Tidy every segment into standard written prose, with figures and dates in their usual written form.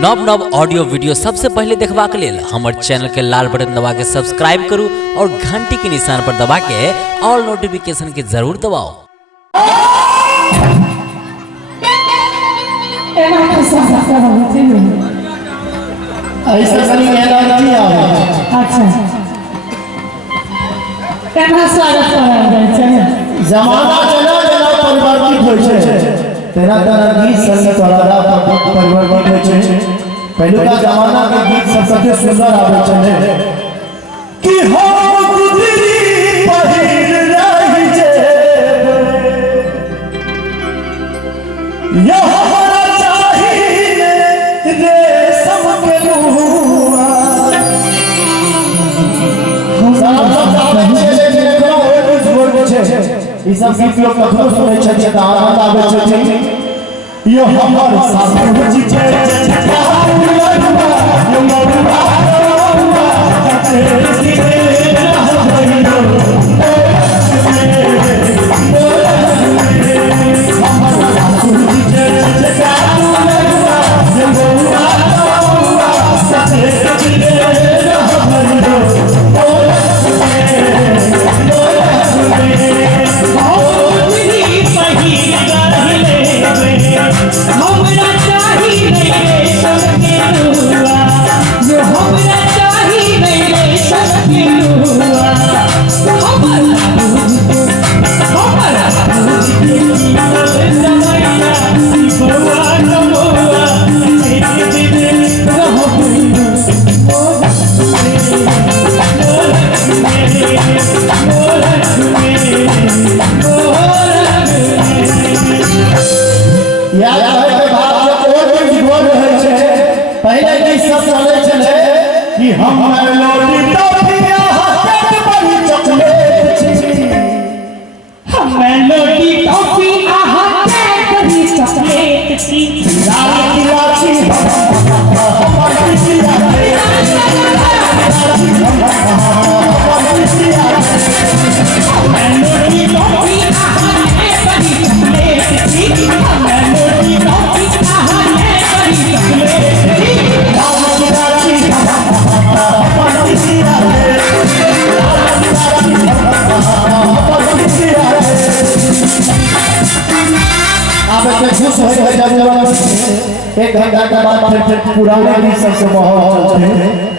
नव नव audio video सबसे पहले देखबा के लेल हमर चैनल के लाल बटन दबा के सब्सक्राइब करू और घंटी के निशान पर दबा के ऑल नोटिफिकेशन के जरूर दबाओ। ऐसा कहीं एलर्जी आवे। अच्छा केना स्वागत करल जाय छै। जमाना चला चला परिवर्तित होय छै, तेना तेना गीत संगीत वाला परिवर्तित होय छै। पहिलुका जमाना के गीत सब सबसे सुंदर आवे छै कि हम गुदरी पहिर रही जे यह हमरा चाहिए रेशम के लुआ। ई सब गीत लोग कखनो सुनै छै त आनंद आबै छै। यो हमर सासुर जी छै यो मरुआ पहले की सब चले चले कि हम मेलोडी टॉफिया हाथ बड़ी चॉकलेट छी, हम मेलोडी टॉफी हाथ बड़ी चॉकलेट छी। लाल इलायची मेलोडी टॉफी हाथ बड़ी चॉकलेट छी। मेलोडी टॉफी हाथ बड़ी चॉकलेट छी। खुश हो एक घंटा के बाद फिर पुराने गीत सबसे बहुत चलते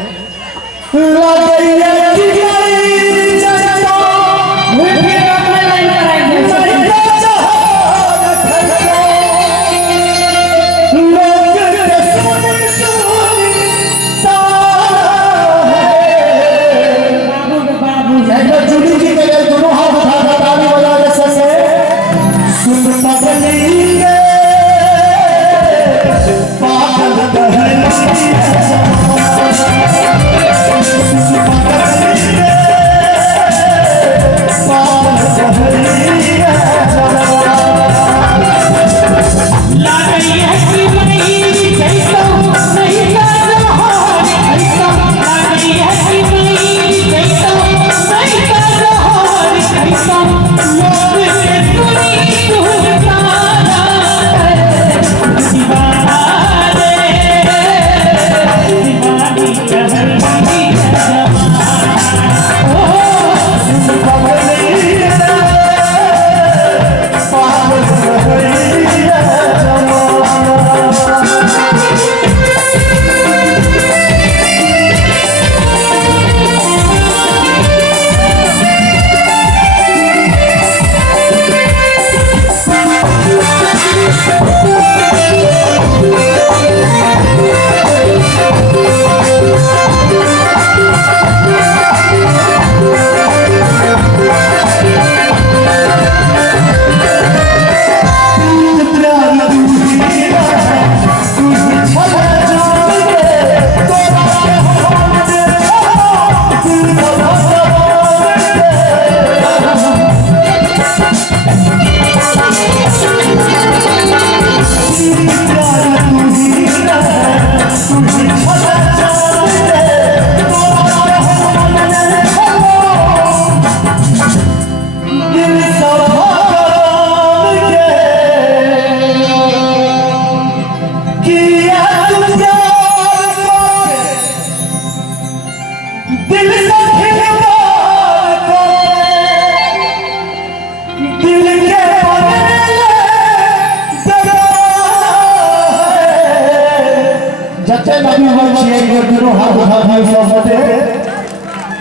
जते नबी वन छिए ये दोनों हाथ उठा दिए सब बटे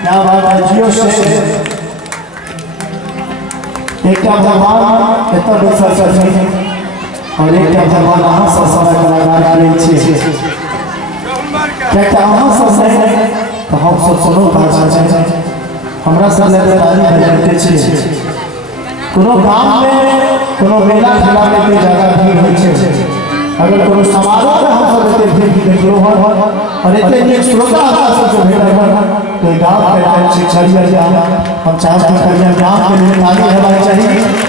क्या बात है जियो से एक का भगवान एत बेसर सजी और एक का भगवान अहाँ सब समय कलाकार करे छी क्या अहाँ सब नहीं तो हम सब सुनो भाषा छै हमरा सब ले ताली बजाते छी कोनो गांव में कोनो मेला ठेला में के ज्यादा भीड़ होय छै अगर कोनो समारोह में हम सब एते भीड़ देखलो हो और एते एक श्रोता हमरा सब जो भेट है तो गांव के टाइम से छड़िया जा हम चाहते हैं कि गांव के लिए ताली होनी चाहिए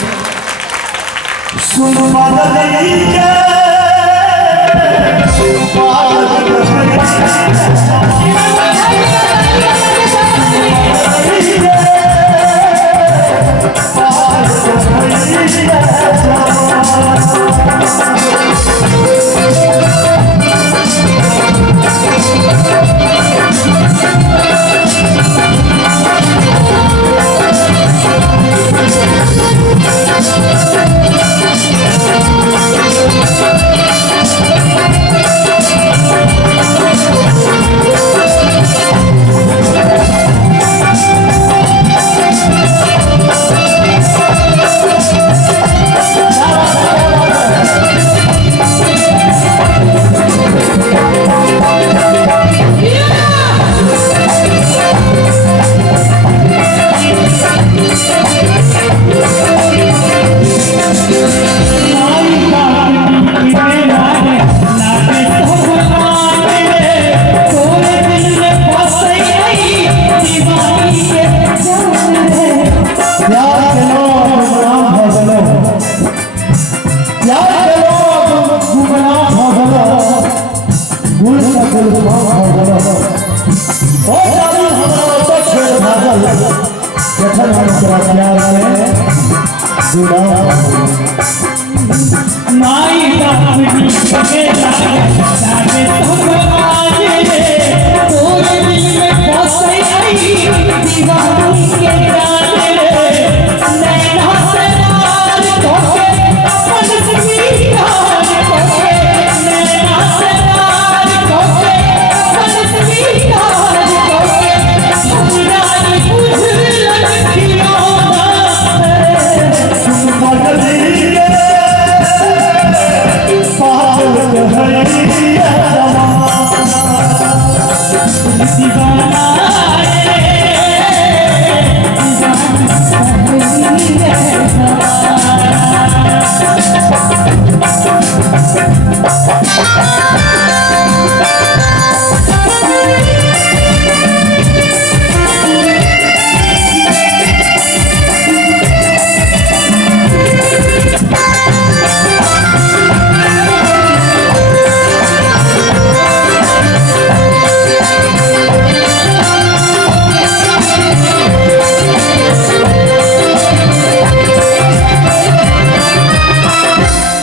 सुन मदनी के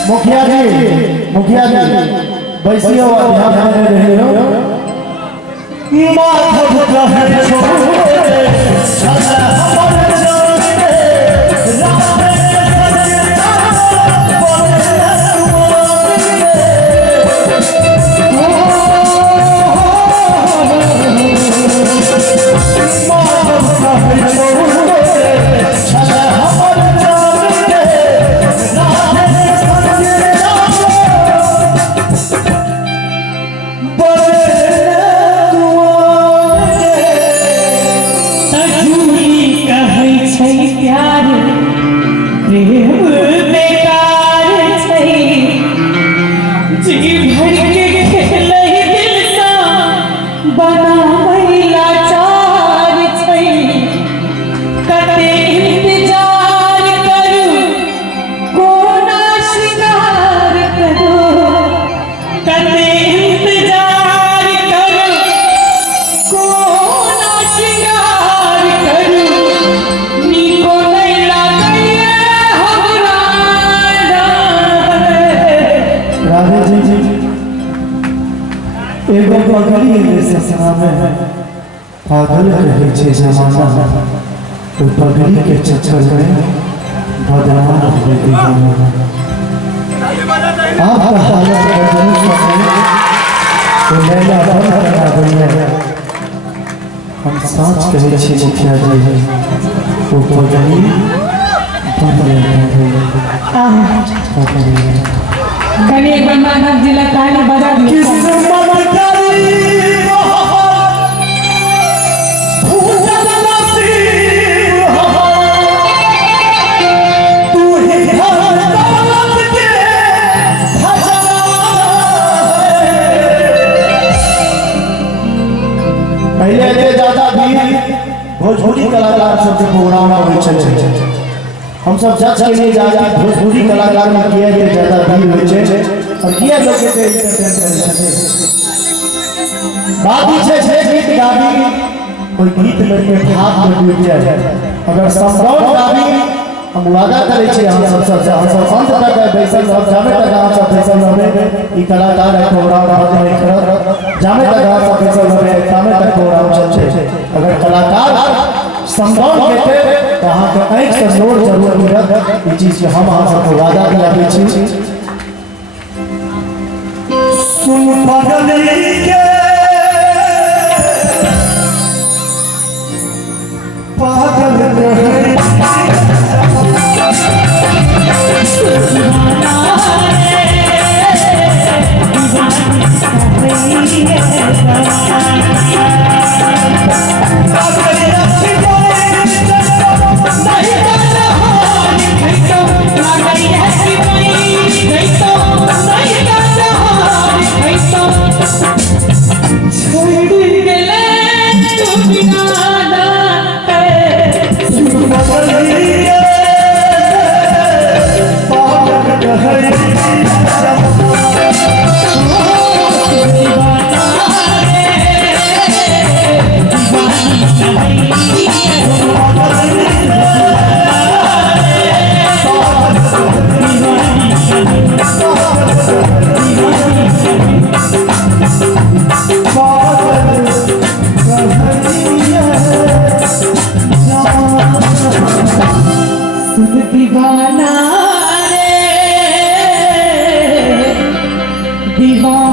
मुखिया जी बैसियो ध्यान में रहे हो माधव कहे छोड़े सदा हमर जाने रात में सजता बोले माधव कहे छोड़े सदा हमर जाने रात में एगो पगड़ी जैसे समय पागल रहे छे जमाना तो पगड़ी के चक्कर में बदनाम हो गई दीवाना आप हालत बदल सके तो लैला बंद करा दुनिया हम साँच कहे छी मुखिया जी वो भोजनी कनी एक बार मानव जिला ताली बजा दियो पहले एते ज्यादा भीड़ भोजपुरी कलाकार सबके प्रोग्राम होय छै हम सब जज के लिए जाके भोजपुरी कलाकार में किया के ज्यादा भीड़ होय छै और किया लोग के एंटरटेन करे छै बात ई छै गीत गाबी कोई गीत में हाथ में डूब जाए अगर संभव गाबी हम वादा करे छी हम सब अंत तक बैसल सब जामे तक हम सब बैसल रहबे ई कलाकार है प्रोग्राम रहते नहीं करत जामे तक हम सब बैसल रहबे जामे तक प्रोग्राम चल छै अगर कलाकार संभव हेते त अहाँ के आँख से नोट जरूर मिलत ई चीज के हम अहाँ सबको वादा दिलाबै छी सुन पागली के पागल रहे दीवाना रे दीवाना